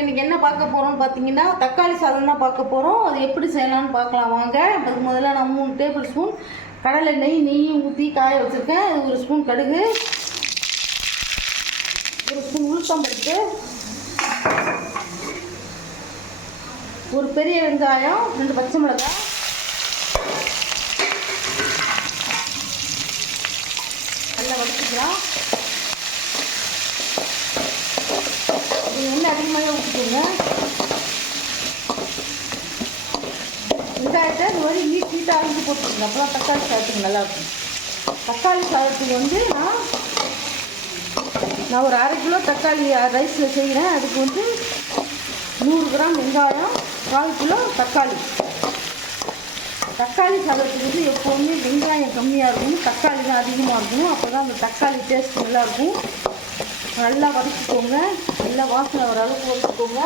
நம்ம இன்றைக்கி என்ன பார்க்க போகிறோம்னு பார்த்தீங்கன்னா தக்காளி சாதம் தான் பார்க்க போகிறோம். அது எப்படி செய்யலாம்னு பார்க்கலாம் வாங்க. அதுக்கு முதல்ல நான் 3 டேபிள் ஸ்பூன் கடலை நெய்யும் ஊற்றி காய வச்சுருக்கேன். 1 ஸ்பூன் கடுகு, 1 ஸ்பூன் உளுத்தம்பருப்பு, 1 பெரிய வெங்காயம், 2 பச்சை மிளகாய், நல்லா வதக்கிக்கலாம். எண்ணெய் அதிகமாக ஊற்றிக்கோங்க. வெங்காயத்தை இந்த மாதிரி நீட்டாக அரிஞ்சு போட்டுக்கோங்க. அப்போ தான் தக்காளி சாதத்துக்கு நல்லாயிருக்கும். தக்காளி சாதத்துக்கு நான் ஒரு 1/2 கிலோ தக்காளி ரைஸில் செய்கிறேன். அதுக்கு 100 கிராம் வெங்காயம், 1/4 கிலோ தக்காளி. தக்காளி சாதத்துக்கு எப்போவுமே வெங்காயம் கம்மியாக இருக்கணும், தக்காளி தான் அதிகமாக இருக்கணும். அப்போ தான் அந்த தக்காளி டேஸ்ட் நல்லாயிருக்கும். நல்லா வதக்கிக்கோங்க. நல்லா வாசனை வர அளவுக்கு வதக்கிக்கோங்க.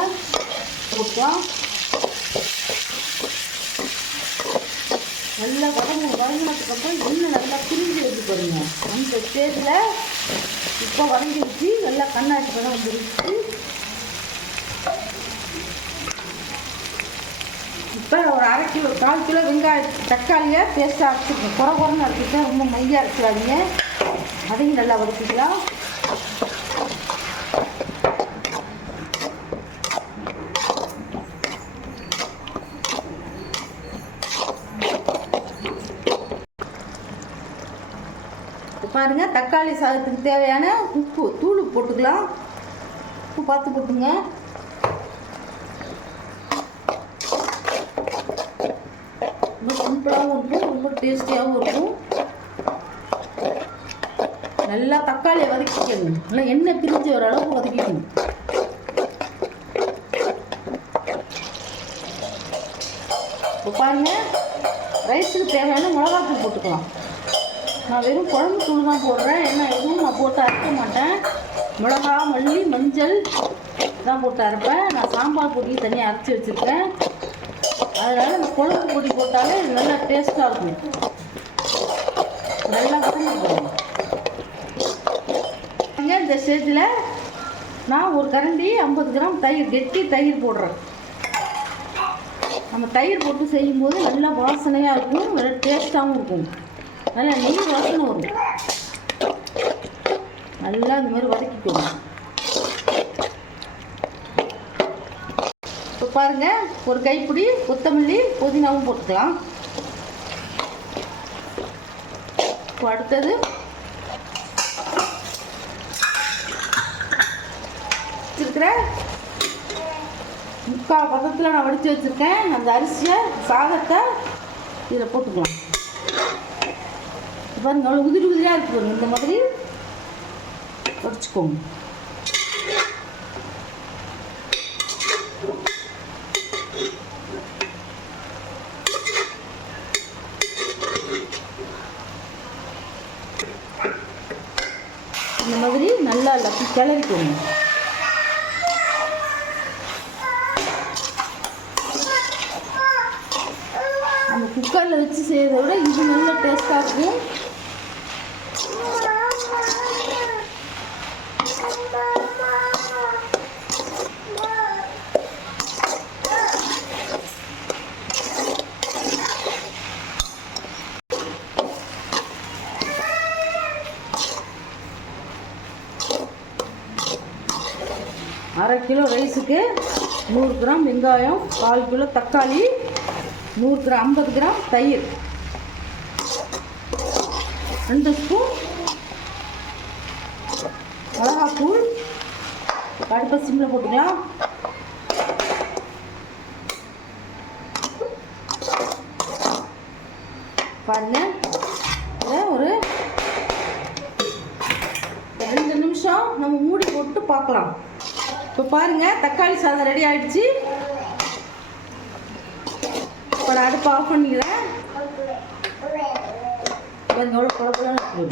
கொடுக்கலாம். நல்லா வதங்கினதுக்கப்புறம் எண்ணெய் நல்லா பிரிஞ்சு வச்சு பாருங்க. அந்த ஸ்டேஜில் இப்போ வதங்கி வச்சு நல்லா கண்ணாடி படம் வந்துருச்சு. இப்போ ஒரு 1/2 கிலோ 1/4 கிலோ தக்காளியை பேஸ்ட்டாக அரைச்சிக்கணும். குறைன்னு அரைச்சிட்டேன், ரொம்ப மையாக அரைச்சிடாதீங்க. அதையும் நல்லா வதக்கிக்கலாம். பாருங்கள், தக்காளி சாதத்துக்கு தேவையான உப்பு தூள் போட்டுக்கலாம். உப்பு பார்த்து போட்டுங்க. ரொம்ப சிம்பிளாகவும் இருக்கும், ரொம்ப டேஸ்டியாகவும் இருக்கும். நல்லா தக்காளியை வதக்கிக்கணும். நல்லா எண்ணெய் பிரிஞ்சு வர அளவுக்கு வதக்கிக்கணும். இப்போ பாருங்கள், ரைஸுக்கு தேவையான மிளகாத்தூள் போட்டுக்கலாம். நான் வெறும் குழம்பு தூள் தான் போடுறேன். ஏன்னா எதுவும் நான் போட்டு அரைக்க மாட்டேன். மிளகா, மல்லி, மஞ்சள் தான் போட்டு அரைப்பேன். நான் சாம்பார் பொடி தனியாக அரைச்சி வச்சுருக்கேன். அதனால் இந்த குழம்பு பொடி போட்டாலே இது நல்லா டேஸ்ட்டாக இருக்கும். நல்லா வதங்கிக்கணும். இந்த ஸ்டேஜில் நான் ஒரு கரண்டி 50 கிராம் தயிர், கெட்டி தயிர் போடுறேன். நம்ம தயிர் போட்டு செய்யும்போது நல்லா வாசனையாக இருக்கும், நல்லா டேஸ்ட்டாகவும் இருக்கும். நல்லா நெய் வாசனை வரும். நல்லா இந்த மாதிரி வதக்கிக்கணும். இப்போ பாருங்கள், ஒரு கைப்பிடி கொத்தமல்லி, புதினாவும் போட்டுக்கலாம். இப்போ அடுத்தது வச்சுருக்கிற 3/4 பதத்தில் நான் வடித்து வச்சுருக்கேன். அந்த அரிசியை, சாதத்தை இதில் போட்டுக்கலாம். பாருங்க, அவ்வளோ உதிரி உதிரியாக இருக்கு பாருங்க. இந்த மாதிரி வடிச்சுக்கோங்க. இந்த மாதிரி நல்லா எல்லாத்தையும் கிளறிக்கோங்க. நம்ம குக்கரில் வச்சு செய்கிறத விட இது நல்ல டேஸ்ட்டாக இருக்கும். அரை கிலோ ரைஸுக்கு 100 கிராம் வெங்காயம், 1/4 கிலோ தக்காளி, 50 கிராம் தயிர், 2 ஸ்பூன் மிளகாத்தூள். அடுப்பை சிம்மில் போட்டுக்கலாம். பாருங்கள், ஒரு 2 நிமிஷம் நம்ம மூடி போட்டு பார்க்கலாம். இப்போ பாருங்கள், தக்காளி சாதம் ரெடி ஆகிடுச்சு. இப்போ நான் அடுப்பை ஆஃப் பண்ணிக்கிறேன். பாருங்கள், எவ்வளோ குழப்பலாம் இருக்கும்.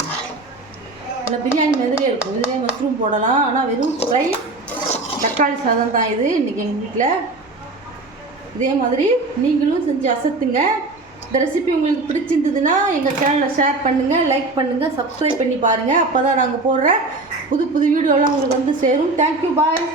இல்லை, பிரியாணி மாதிரியே இருக்கும். இதுலேயே மஷ்ரூம் போடலாம். ஆனால் வெறும் ஃப்ரை தக்காளி சாதம் தான் இது இன்றைக்கி எங்கள் வீட்டில். இதே மாதிரி நீங்களும் செஞ்சு அசத்துங்க. இந்த ரெசிபி உங்களுக்கு பிடிச்சிருந்ததுன்னா எங்கள் சேனலை ஷேர் பண்ணுங்கள், லைக் பண்ணுங்கள், சப்ஸ்கிரைப் பண்ணி பாருங்கள். அப்போ தான் நாங்கள் போடுற புது புது வீடியோலாம் உங்களுக்கு வந்து சேரும். தேங்க்யூ, பாய்.